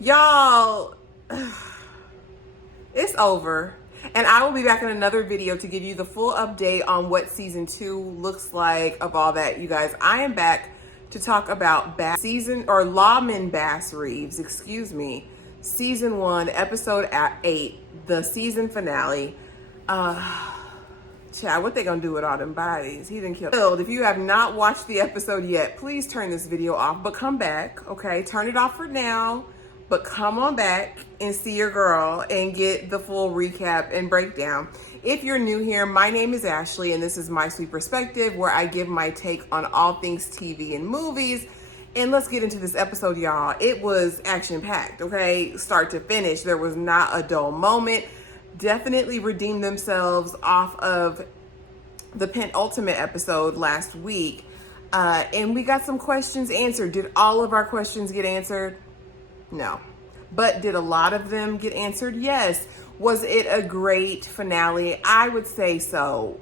Y'all, it's over. And I will be back in another video to give you the full update on what season 2 looks like of all that, you guys. I am back to talk about Lawmen Bass Reeves, excuse me. Season 1, episode 8, the season finale. Chad, what they gonna do with all them bodies? He done killed. If you have not watched the episode yet, please turn this video off, but come back, okay? Turn it off for now, but come on back and see your girl and get the full recap and breakdown. If you're new here, my name is Ashley, and this is My Sweet Perspective, where I give my take on all things TV and movies. And let's get into this episode, y'all. It was action-packed, okay? Start to finish. There was not a dull moment. Definitely redeemed themselves off of the penultimate episode last week. And we got some questions answered. Did all of our questions get answered? No. But did a lot of them get answered? Yes. Was it a great finale? I would say so.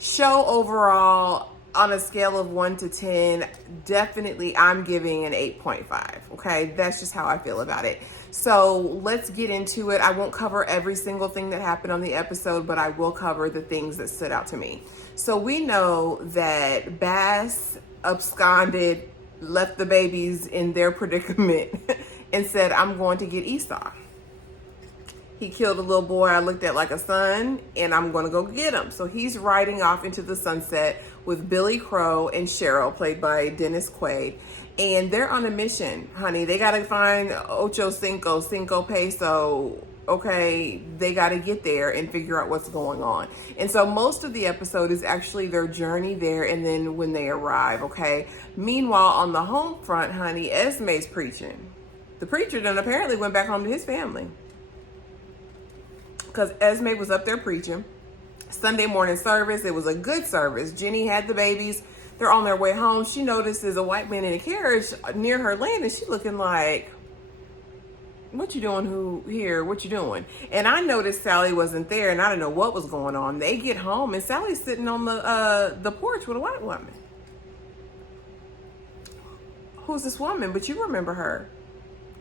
Show overall, on a scale of 1 to 10, definitely I'm giving an 8.5. Okay, that's just how I feel about it. So let's get into it. I won't cover every single thing that happened on the episode, but I will cover the things that stood out to me. So we know that Bass absconded, left the babies in their predicament, and said, I'm going to get ESAU. He killed a little boy I looked at like a son, and I'm going to go get him. So he's riding off into the sunset with Billy Crow and SHERRIL, played by Dennis Quaid. And they're on a mission, honey. They got to find cinco peso. Okay, they got to get there and figure out what's going on. And so most of the episode is actually their journey there and then when they arrive, okay? Meanwhile, on the home front, honey, Esme's preaching. The preacher then apparently went back home to his family, because Esme was up there preaching. Sunday morning service, it was a good service. Jenny had the babies. They're on their way home. She notices a white man in a carriage near her land, and she looking like, what you doing here? What you doing? And I noticed Sally wasn't there, and I didn't know what was going on. They get home, and Sally's sitting on the porch with a white woman. Who's this woman? But you remember her.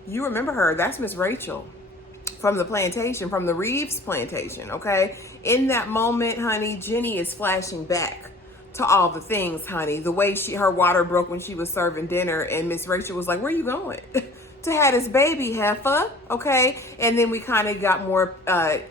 You remember her. That's Miss Rachel from the plantation, from the Reeves plantation, okay? In that moment, honey, Jenny is flashing back to all the things, honey. The way her water broke when she was serving dinner, and Miss Rachel was like, where you going? To have this baby, heifer, okay? And then we kind of got more,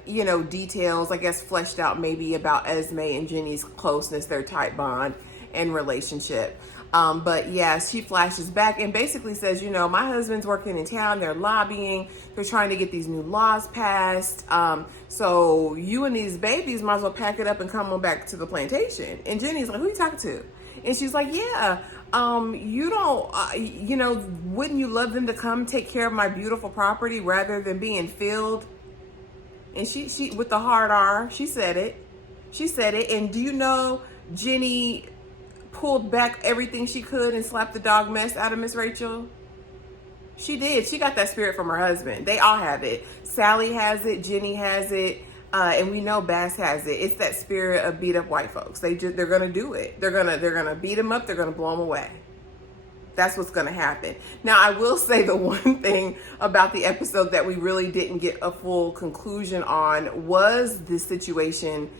details, I guess, fleshed out maybe about Esme and Jenny's closeness, their tight bond and relationship. But yeah, she flashes back and basically says, my husband's working in town, they're lobbying, they're trying to get these new laws passed. So you and these babies might as well pack it up and come on back to the plantation. And Jenny's like, who you talking to? And she's like, yeah, you don't, wouldn't you love them to come take care of my beautiful property rather than being filled? And she with the hard R, she said it. And do you know Jenny pulled back everything she could and slapped the dog mess out of Miss Rachel? She did. She got that spirit from her husband. They all have it. Sally has it. Jenny has it. And we know Bass has it. It's that spirit of beat up white folks. They're going to do it. They're going to beat them up. They're going to blow them away. That's what's going to happen. Now, I will say the one thing about the episode that we really didn't get a full conclusion on was the situation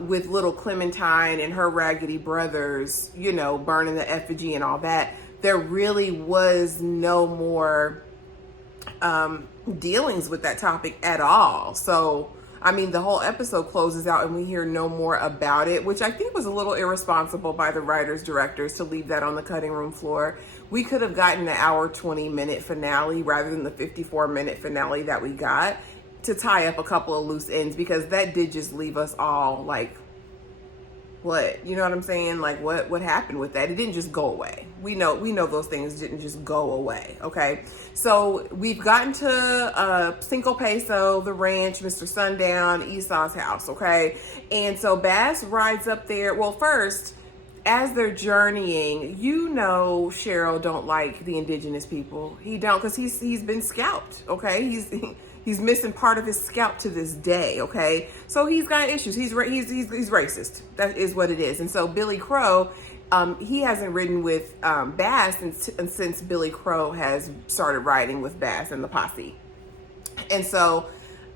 with little Clementine and her raggedy brothers, burning the effigy and all that. There really was no more dealings with that topic at all. So, I mean, the whole episode closes out and we hear no more about it, which I think was a little irresponsible by the writers, directors to leave that on the cutting room floor. We could have gotten an hour, 20-minute finale rather than the 54-minute finale that we got, to tie up a couple of loose ends, because that did just leave us all like, what? You know what I'm saying? Like, what happened with that? It didn't just go away. We know those things didn't just go away, okay? So we've gotten to Cinco Peso, the ranch, Mr. Sundown, ESAU's house, okay? And so Bass rides up there. Well, first, as they're journeying, SHERRIL don't like the indigenous people. He don't, because he's been scalped, okay? He's missing part of his scalp to this day, okay? So he's got issues. He's racist. That is what it is. And so Billy Crow He hasn't ridden with Bass since Billy Crow has started riding with Bass and the posse. And so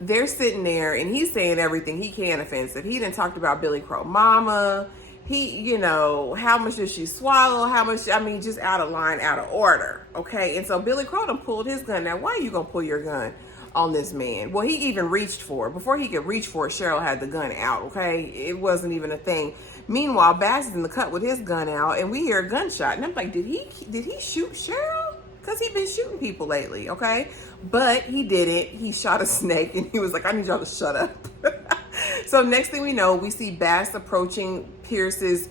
they're sitting there and he's saying everything he can offensive. He done talked about Billy Crow mama. He, you know, how much did she swallow? How much, I mean, just out of line, out of order. Okay. And so Billy Crow done pulled his gun. Now, why are you going to pull your gun on this man? Well, he even reached for it. Before he could reach for it, Sherrill had the gun out. Okay. It wasn't even a thing. Meanwhile, Bass is in the cut with his gun out and we hear a gunshot. And I'm like, did he shoot Sherrill? Because he's been shooting people lately, okay? But he didn't. He shot a snake and he was like, I need y'all to shut up. So next thing we know, we see Bass approaching Pierce's,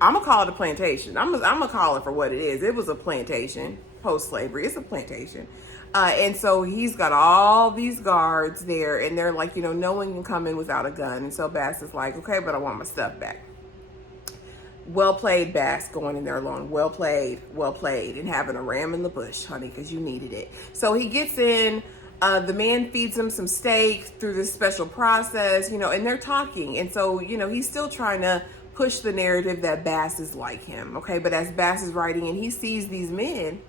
I'm going to call it a plantation. I'm going to call it for what it is. It was a plantation, post-slavery. It's a plantation. And so he's got all these guards there and they're like, you know, no one can come in without a gun. And so Bass is like, okay, but I want my stuff back. Well played, Bass, going in there alone. Well played, and having a ram in the bush, honey, because you needed it. So he gets in, the man feeds him some steak through this special process, you know, and they're talking. And so, you know, he's still trying to push the narrative that Bass is like him, okay? But as Bass is riding and he sees these men,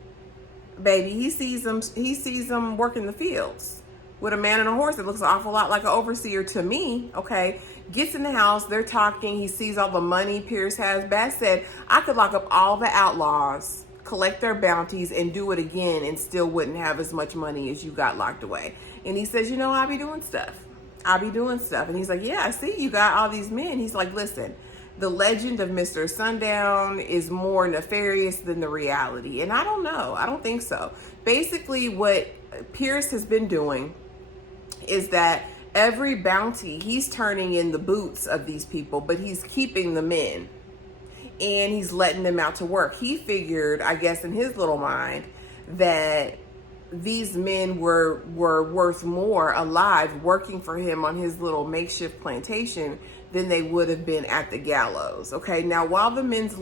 baby, he sees them working the fields with a man and a horse that looks an awful lot like an overseer to me, okay? Gets in the house, they're talking, he sees all the money Pierce has. Bass said, I could lock up all the outlaws, collect their bounties, and do it again and still wouldn't have as much money as you got locked away. And he says, you know, I'll be doing stuff. And he's like, yeah, I see you got all these men. He's like, listen, the legend of Mr. Sundown is more nefarious than the reality. And I don't know. I don't think so. Basically, what Pierce has been doing is that every bounty, he's turning in the boots of these people, but he's keeping the men and he's letting them out to work. He figured, I guess in his little mind, that these men were worth more alive working for him on his little makeshift plantation than they would have been at the gallows. Okay, now while the men's,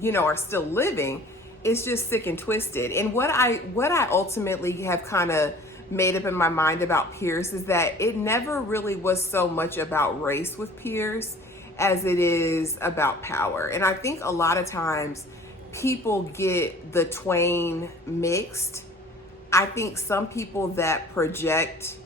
you know, are still living, it's just sick and twisted. And what I ultimately have kind of made up in my mind about Pierce is that it never really was so much about race with Pierce as it is about power. And I think a lot of times people get the twain mixed. I think some people that project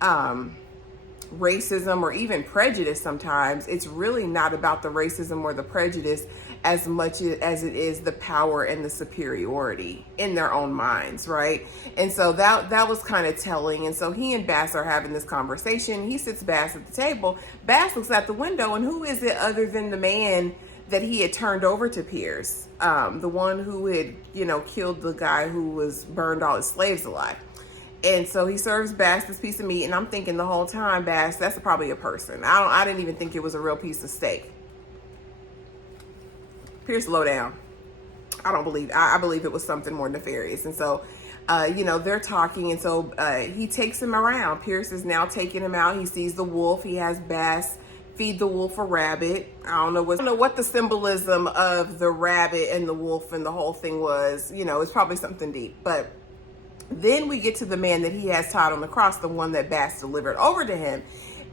racism or even prejudice, sometimes it's really not about the racism or the prejudice as much as it is the power and the superiority in their own minds, right? And so that was kind of telling. And so he and Bass are having this conversation. He sits Bass at the table. Bass looks out the window, and who is it other than the man that he had turned over to Pierce, the one who had, you know, killed the guy who was burned all his slaves alive. And so he serves Bass this piece of meat, and I'm thinking the whole time, Bass, that's probably a person. I didn't even think it was a real piece of steak. Pierce, slow down. I believe it was something more nefarious. And so, you know, they're talking, and so he takes him around. Pierce is now taking him out. He sees the wolf. He has Bass feed the wolf a rabbit. I don't know what the symbolism of the rabbit and the wolf and the whole thing was. You know, it's probably something deep. But then we get to the man that he has tied on the cross, the one that Bass delivered over to him.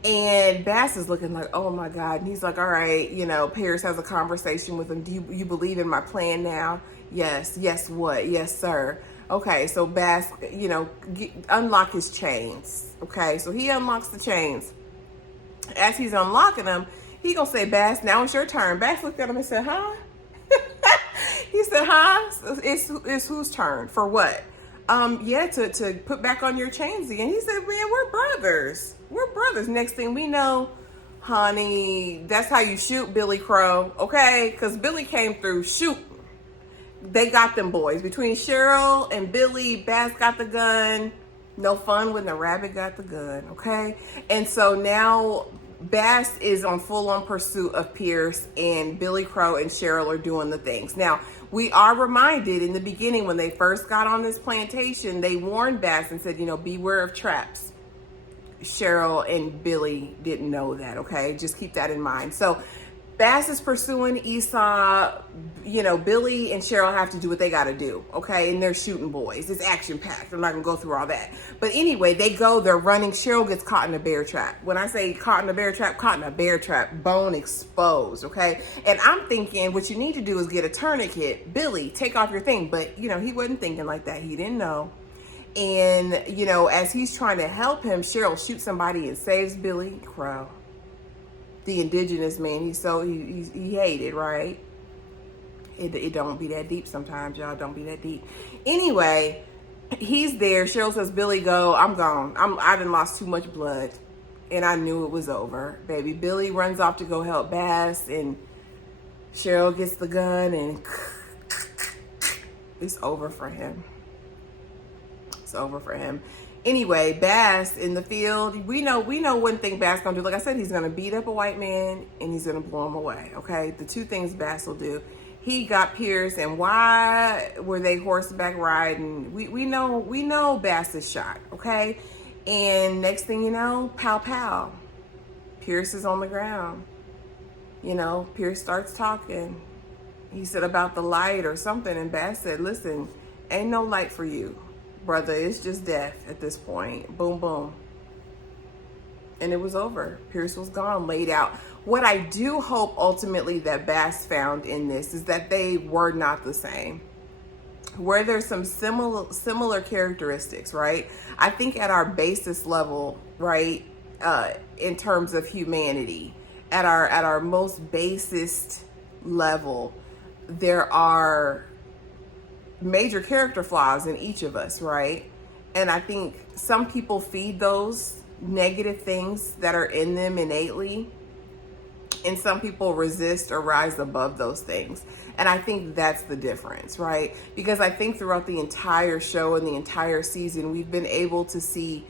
And Bass is looking like, oh my God. And he's like, all right, you know, Pierce has a conversation with him. Do you believe in my plan now? Yes. Yes, what? Yes, sir. Okay, so Bass, you know, unlock his chains. Okay, so he unlocks the chains. As he's unlocking them, he gonna say, Bass, now it's your turn. Bass looked at him and said, huh? He said, huh? It's whose turn? For what? Yeah, to put back on your chains again. He said, man, we're brothers. We're brothers. Next thing we know, honey, that's how you shoot Billy Crow, okay? Because Billy came through shooting. They got them boys. Between Sherrill and Billy, Bass got the gun. No fun when the rabbit got the gun, okay? And so now Bass is on full-on pursuit of Pierce, and Billy Crow and Sherrill are doing the things. Now, we are reminded in the beginning when they first got on this plantation, they warned Bass and said, you know, beware of traps. Sherrill and Billy didn't know that, okay? Just keep that in mind. So Bass is pursuing Esau. You know, Billy and Cheryl have to do what they got to do, okay? And they're shooting boys. It's action-packed. I'm not going to go through all that. But anyway, they're running. Cheryl gets caught in a bear trap. When I say caught in a bear trap, bone exposed, okay? And I'm thinking what you need to do is get a tourniquet. Billy, take off your thing. But, you know, he wasn't thinking like that. He didn't know. And, you know, as he's trying to help him, Cheryl shoots somebody and saves Billy Crow. The indigenous man he hated, right? It don't be that deep sometimes, y'all. Don't be that deep. Anyway, he's there. Cheryl says, Billy, go. I'm gone. I done lost too much blood. And I knew it was over, baby. Billy runs off to go help Bass, and Cheryl gets the gun, and it's over for him. It's over for him. Anyway, Bass in the field, we know one thing Bass gonna do. Like I said, he's gonna beat up a white man and he's gonna blow him away, okay? The two things Bass will do. He got Pierce, and why were they horseback riding? We know Bass is shot, okay? And next thing you know, pow pow. Pierce is on the ground. You know, Pierce starts talking. He said about the light or something, and Bass said, listen, ain't no light for you, brother. It's just death at this point. Boom, boom. And it was over. Pierce was gone, laid out. What I do hope ultimately that Bass found in this is that they were not the same. Where there's some similar characteristics, right? I think at our basis level, right, in terms of humanity, at our most basest level, there are major character flaws in each of us, right? And I think some people feed those negative things that are in them innately, and some people resist or rise above those things. And I think that's the difference, right? Because I think throughout the entire show and the entire season, we've been able to see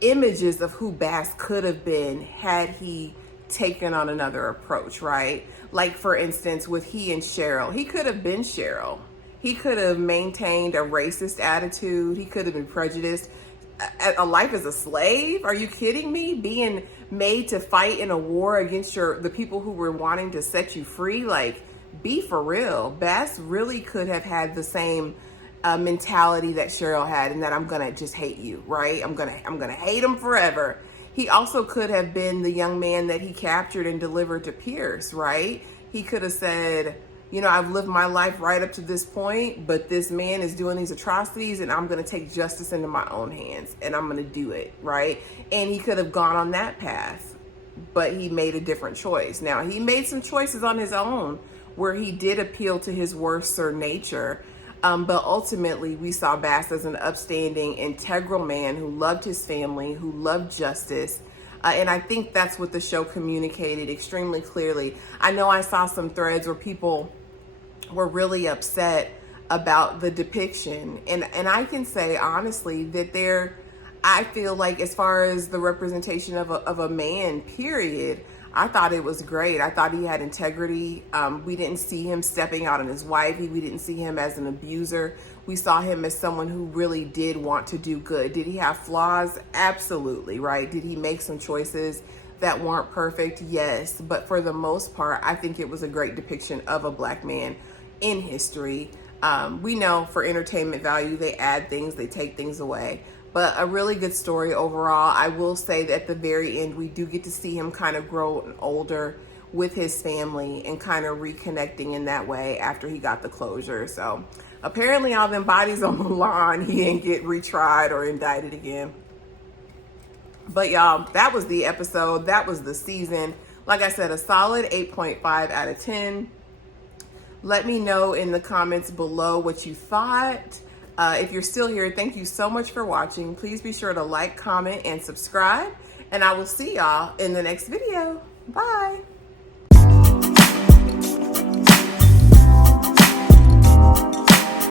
images of who Bass could have been had he taken on another approach, right? Like, for instance, with he and Cheryl, he could have been Cheryl. He could have maintained a racist attitude. He could have been prejudiced. A life as a slave? Are you kidding me? Being made to fight in a war against the people who were wanting to set you free? Like, be for real. Bass really could have had the same mentality that Cheryl had, and that I'm gonna just hate you, right? I'm gonna hate him forever. He also could have been the young man that he captured and delivered to Pierce, right? He could have said, you know, I've lived my life right up to this point, but this man is doing these atrocities, and I'm going to take justice into my own hands, and I'm going to do it, right? And he could have gone on that path, but he made a different choice. Now, he made some choices on his own where he did appeal to his worser nature, but ultimately we saw Bass as an upstanding, integral man who loved his family, who loved justice. And I think that's what the show communicated extremely clearly. I know I saw some threads where people were really upset about the depiction. And I can say honestly that I feel like as far as the representation of a man, period, I thought it was great. I thought he had integrity. We didn't see him stepping out on his wife. We didn't see him as an abuser. We saw him as someone who really did want to do good. Did he have flaws? Absolutely, right? Did he make some choices that weren't perfect? Yes. But for the most part, I think it was a great depiction of a black man in history. We know for entertainment value, they add things, they take things away. But a really good story overall. I will say that at the very end, we do get to see him kind of grow older with his family and kind of reconnecting in that way after he got the closure. So apparently all them bodies on the lawn, he didn't get retried or indicted again. But y'all, that was the episode. That was the season. Like I said, a solid 8.5 out of 10. Let me know in the comments below what you thought. If you're still here, thank you so much for watching. Please be sure to like, comment, and subscribe. And I will see y'all in the next video. Bye.